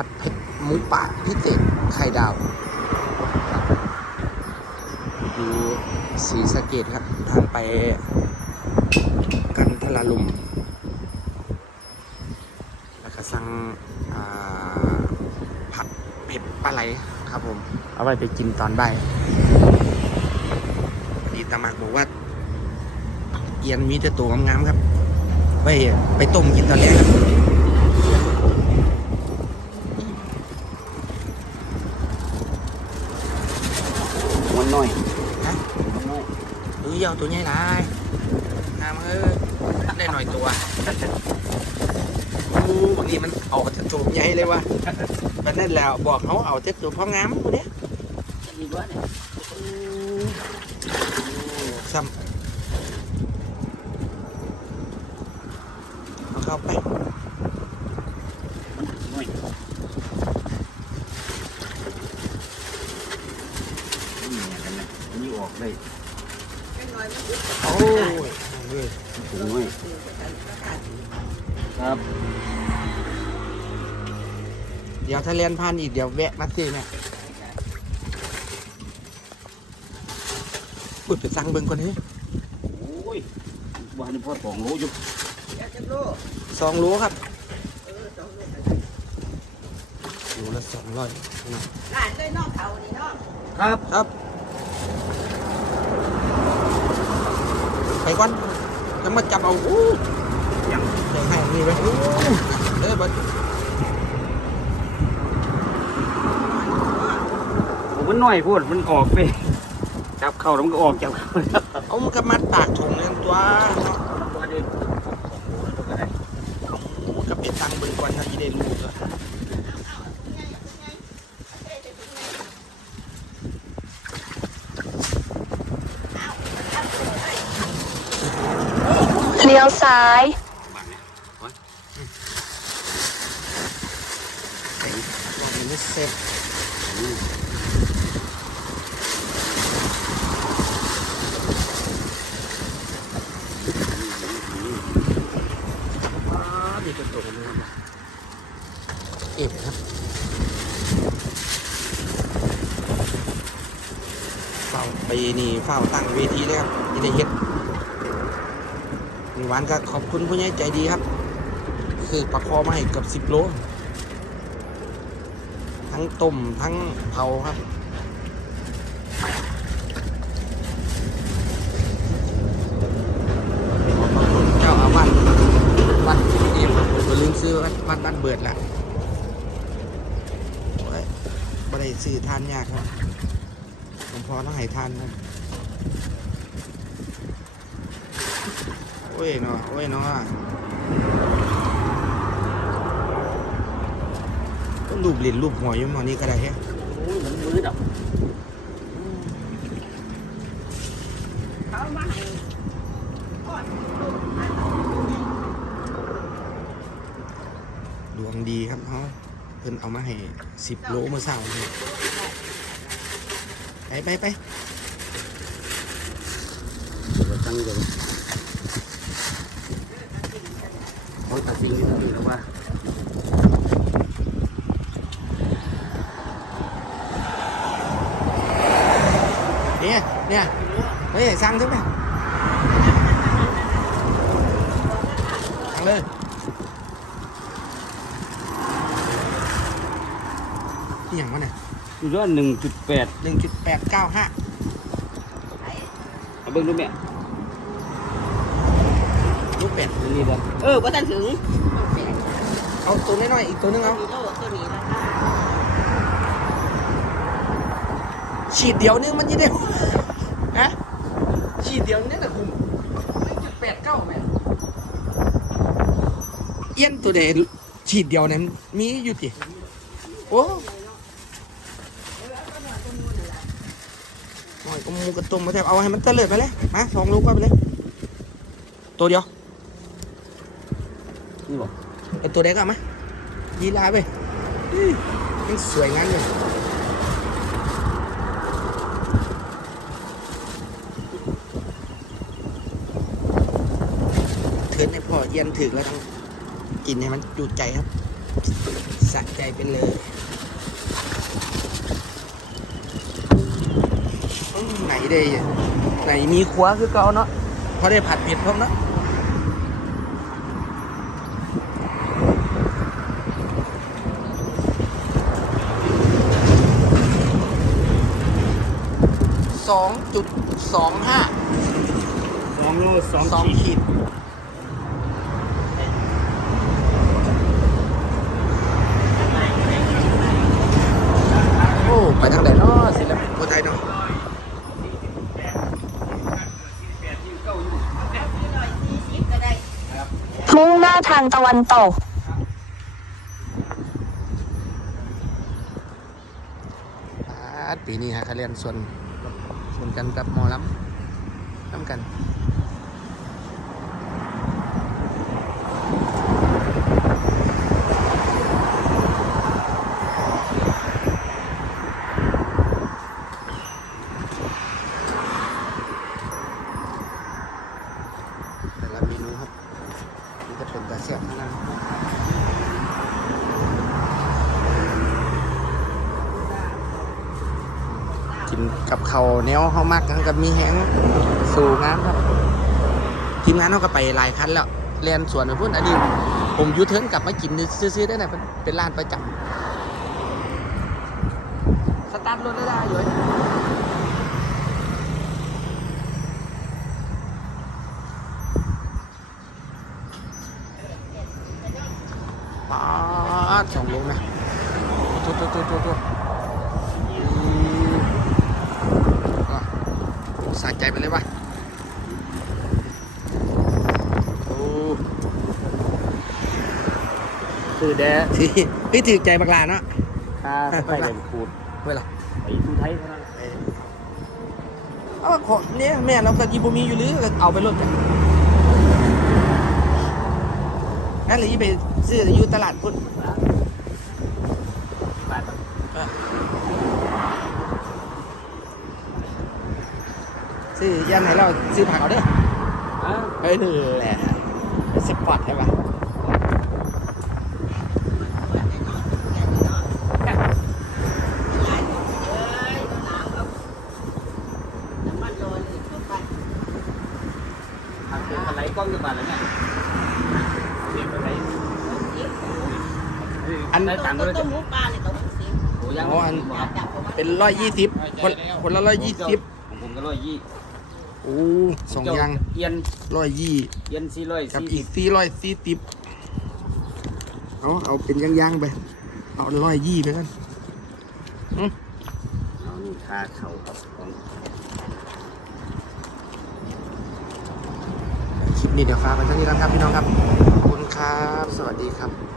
ผัดเผ็ดหมูป่าพิเศษไข่ดาวอยู่ศรีสะเกดครับ ทางไปกันทลาลุม แล้วก็สั่งผัดเผ็ดปลาไหลครับผม เอาไว้ไปกินตอนบ่ายดีตามักบอกว่า เอียนมีแต่ตัวงามๆครับ ไปไปต้มกินตอนแรกครับ มันน้อย ฮะ มันน้อย เอ้ยเอาตัวใหญ่หลายงามเอ้ยได้หน่อยตัวโอ้บางทีมันเอาแต่ตัวใหญ่เลยวะแบบนั้นแล้วบอกเขาเอาแต่ตัวพ่องามคนเนี้ยดีกว่าเนี่ยซ้ำเอาเข้าไป มันน้อยนี่กันนะอันนี้ออกได้ โอ้ยเว้ย ถุงน้อย ครับ เดี๋ยวถ้าเรียนพันอีกเดี๋ยวแวะมาซื้อเนี่ยพูดไปสั่งเบิ่งก่อนนี้โอ้ยบ้านนี่พ่อสองโลอยู่สองโลครับโลละสองร้อยหลานเลยน้องเขานี่น้องครับครับ ไปก่อนแล้วมาจับเอาอู้ยังเดี๋ยว ให้นี่ไว้เออบัดผมมันน้อยพูดมันออกไปจับเข้าแล้วมันก็ออกจับเข้าแล้วเอามันก็มัดปากถุงเงินตัวเนาะบ้านนี่สองโลแล้วก็ได้มันก็เป็นตังเบิ่งก่อนถ้าอีได้รู้ก็เลี้ยวซ้าย ไอ้พวกนี้ไม่เสร็จอ้าดีจนตัวเลยครับเอ็บครับเฝ้าไปนี่เฝ้าตั้งเวทีเลยครับที่ได้เฮ็ดมีหวานก็ขอบคุณผู้ใหญ่ใจดีครับ คือประคอมาให้เกือบสิบโล ทั้งต้มทั้งเผาครับ เจ้าอาวาสวัดนี่ผมลืมซื้อวัดวัดบ้านเบิดละโอ้ยบ่ได้ซื้อทานยากครับหลวงพ่อต้องให้ทานครับโอ้ยเนาะโอ้ยเนาะต้อง รูปเหรียญรูปหัวอยุ่หมอนี้ก็ได้แฮะโอ้ยมันมือดับเขามาให้ก่อนดวงดีครับเขาเพิ่นเอามาให้สิบโลเมื่อเช้านี่ไปไปไปตั้งเดี๋ยวเขาตัดสิ่งที่เราเห็นแล้วว่า เนี่ยเนี่ยเฮ้ยสั่งใช่ไหมสั่งเลยนี่อย่างวะเนี่ยอยู่ด้วยหนึ่งจุดแปดหนึ่งจุดแปดเก้าห้าเอาเบิ้งดูแม่ลูกเป็ดอันนี้บ่เออว่าทันถึง เอาตัวน้อยๆอีกตัวนึงเอามีโลตัวนี้นะ ฉีดเดียวนึงมันยี่เดียวฮะฉีดเดียวนี่นะคุณหนึ่งจุดแปดเก้าแม่เอี้ยนตัวเดฉีดเดียวนั้นมีอยู่กี่โอ้หน่อยก็มูกระตุ้มมาแทบเอาให้มันเตลิดไปเลยมาสองลูกไปเลย ตัวเดียวนี่บ่ไอตัวเด็กอาไหมยีราไปอื้อมันสวยงั้นเลย ทินให้พ่อเย็นถึงแล้วต้องกินให้มันจุใจครับสะใจเป็นเลยไหนได้ไหนมีครัวคือเก่าเนาะพอได้ผัดเผ็ดพร้อมเนาะสองจุดสองห้าสองโลสองขีด ขีด โอ้ ไปทางไหนเนาะศิลปินคนไทยเนาะมุ่งหน้าทางตะวันตกอ่าปีนี้ฮะเขาเรียนส่วนส่วนกันกับหมอลำน้ำกัน ละเมนูครับมันจะเป็นตาเสียบทั้งนั้นกินกับเขาวแนวเขามักทั้งกับมีแห้งสู่งานครับ ทีมงานเขาก็ไปหลายคันแล้วเรียนสวนไปพุ่นอันนี้ผมยูเทิร์นกลับมากินซื้อๆได้ไหนเป็นเป็นร้านประจำสตาร์ทรถได้ได้อยู่ป้าดสองโลไหมตัวตัวตัวตัวตัวอืมอะสะใจไปเลยป่ะโอ้คือแดที่ที่ถือใจบักลาเนาะตาไปเลยขูดเวลาไปทุไทยเท่านั้นเอาของเนี่ยแม่เราก็ยีบุมีอยู่หรือก็เอาไปรถกัน นั่นเลยไปซื้ออยู่ตลาดพุทธบาทซื้อยันไหนเราซื้อผักเอาเด้ออะเฮ้ยนี่แหละสปอร์ตใช่ปะ哎มันโดนเข้าไป ทางเป็นอะไรกล้องอยู่บาทแล้วเนี่ยเสียงอะไร อันได้ตังค์ก็เลยต้มหมูปลาเนี่ยต้องสิบโอ้ยังอ๋ออันอยากจับประมาณเป็นร้อยยี่สิบคนคนละร้อยยี่สิบของผมก็ร้อยยี่โอ้สองอยางเอียนร้อยยี่เอียนสี่ร้อยกับสี่อีกสี่ร้อยสี่สิบเอาเอาเป็นยางๆไปเอาร้อยยี่ไปกันเอานี่ค่าเข่าครับของคลิปนี้เดี๋ยวฝากไว้เท่านี้แล้วครับพี่น้องครับขอบคุณครับ สวัสดีครับ